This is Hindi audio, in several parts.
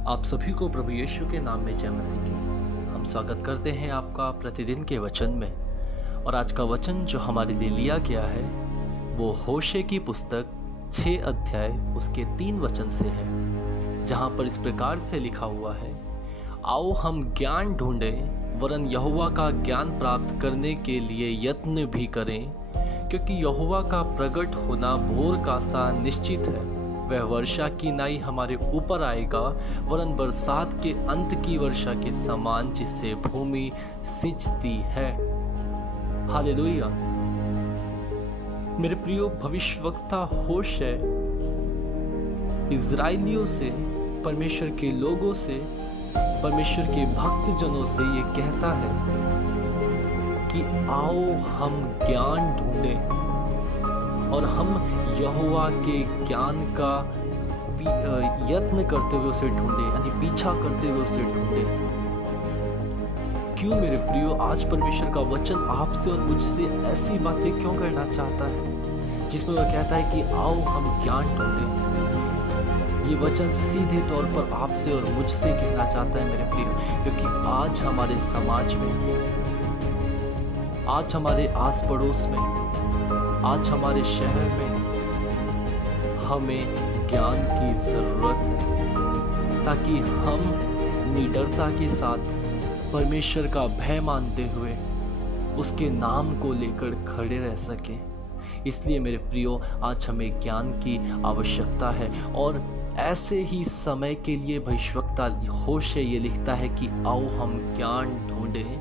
आप सभी को प्रभु यीशु के नाम में जय मसीह की। हम स्वागत करते हैं आपका प्रतिदिन के वचन में। और आज का वचन जो हमारे लिए लिया गया है वो होशे की पुस्तक 6 अध्याय उसके 3 वचन से है, जहाँ पर इस प्रकार से लिखा हुआ है, आओ हम ज्ञान ढूंढें वरन यहोवा का ज्ञान प्राप्त करने के लिए यत्न भी करें, क्योंकि यहोवा का प्रकट होना भोर का सा निश्चित है। वह वर्षा की नाई हमारे ऊपर आएगा वरन बरसात के अंत की वर्षा के समान, जिससे भूमि सिंचती है। हालेलुया। मेरे प्रियो, भविष्यवक्ता होशे इज़राइलियों से, परमेश्वर के लोगों से, परमेश्वर के भक्त जनों से ये कहता है कि आओ हम ज्ञान ढूंढें और हम यहोवा के ज्ञान का यत्न करते हुए उसे ढूंढें, यानी पीछा करते हुए उसे ढूंढें। क्यों मेरे प्रियो, आज परमेश्वर का वचन आपसे और मुझसे ऐसी बातें क्यों करना चाहता है जिसमें वह कहता है कि आओ हम ज्ञान ढूंढें। ये वचन सीधे तौर पर आपसे और मुझसे कहना चाहता है मेरे प्रियो, क्योंकि आज हमारे समाज में, आज हमारे आस पड़ोस में, आज हमारे शहर में हमें ज्ञान की ज़रूरत है, ताकि हम निडरता के साथ परमेश्वर का भय मानते हुए उसके नाम को लेकर खड़े रह सकें। इसलिए मेरे प्रियो, आज हमें ज्ञान की आवश्यकता है। और ऐसे ही समय के लिए भविष्यवक्ता होशे ये लिखता है कि आओ हम ज्ञान ढूंढें,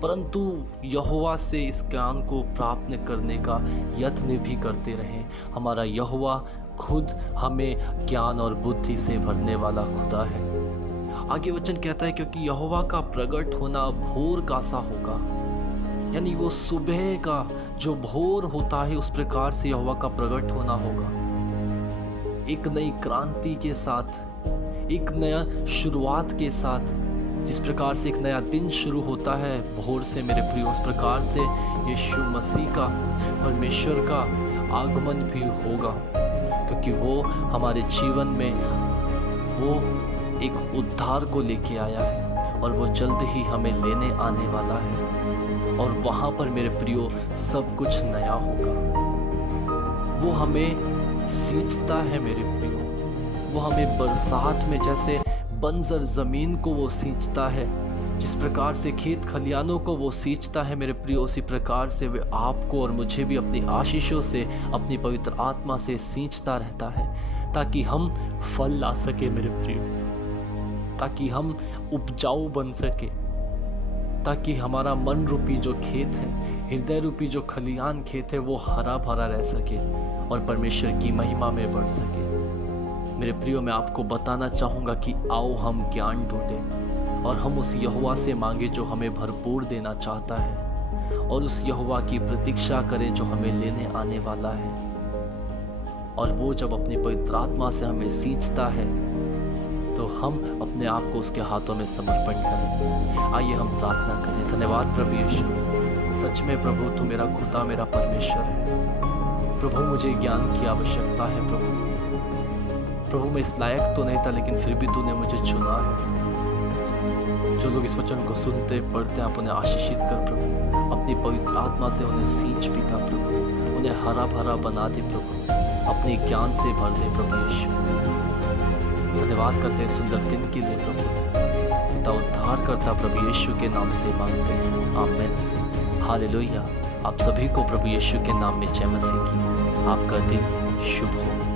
परंतु यहोवा से इस ज्ञान को प्राप्त करने का यत्न भी करते रहें। हमारा यहोवा खुद हमें ज्ञान और बुद्धि से भरने वाला खुदा है। आगे वचन कहता है, क्योंकि यहोवा का प्रकट होना भोर का सा होगा, यानी वो सुबह का जो भोर होता है उस प्रकार से यहोवा का प्रकट होना होगा। एक नई क्रांति के साथ, एक नया शुरुआत के साथ, जिस प्रकार से एक नया दिन शुरू होता है भोर से मेरे प्रियो, उस प्रकार से यीशु मसीह का, परमेश्वर का आगमन भी होगा, क्योंकि वो हमारे जीवन में वो एक उद्धार को लेके आया है और वो जल्द ही हमें लेने आने वाला है। और वहाँ पर मेरे प्रियो सब कुछ नया होगा। वो हमें सींचता है मेरे प्रियो, वो हमें बरसात में जैसे बंजर ज़मीन को वो सींचता है, जिस प्रकार से खेत खलियानों को वो सींचता है मेरे प्रियो, उसी प्रकार से वे आपको और मुझे भी अपनी आशीषों से, अपनी पवित्र आत्मा से सींचता रहता है, ताकि हम फल ला सके मेरे प्रियो, ताकि हम उपजाऊ बन सके, ताकि हमारा मन रूपी जो खेत है, हृदय रूपी जो खलियान खेत है, वो हरा भरा रह सके और परमेश्वर की महिमा में बढ़ सके। मेरे प्रियो, मैं आपको बताना चाहूँगा कि आओ हम ज्ञान ढूंढें और हम उस यहोवा से मांगे जो हमें भरपूर देना चाहता है, और उस यहोवा की प्रतीक्षा करें जो हमें लेने आने वाला है। और वो जब अपनी पवित्र आत्मा से हमें सींचता है तो हम अपने आप को उसके हाथों में समर्पण करें। आइए हम प्रार्थना करें। धन्यवाद प्रभु यीशु, सच में प्रभु तू मेरा खुदा, मेरा परमेश्वर है। प्रभु मुझे ज्ञान की आवश्यकता है। प्रभु मैं इस लायक तो नहीं था, लेकिन फिर भी तूने मुझे चुना है। जो लोग इस वचन को सुनते पढ़ते हैं, आप उन्हें आशीषित कर प्रभु, अपनी पवित्र आत्मा से उन्हें सींच पिता प्रभु, उन्हें हरा भरा बना दे प्रभु, अपने ज्ञान से भर दे प्रभु यीशु। धन्यवाद करते हैं सुंदर दिन के लिए प्रभु, पिता उद्धार करता प्रभु यीशु के नाम से मांगते हैं, आमीन। हालेलुया। आप सभी को प्रभु यीशु के नाम में जय मसीह की। आपका दिन शुभ हो।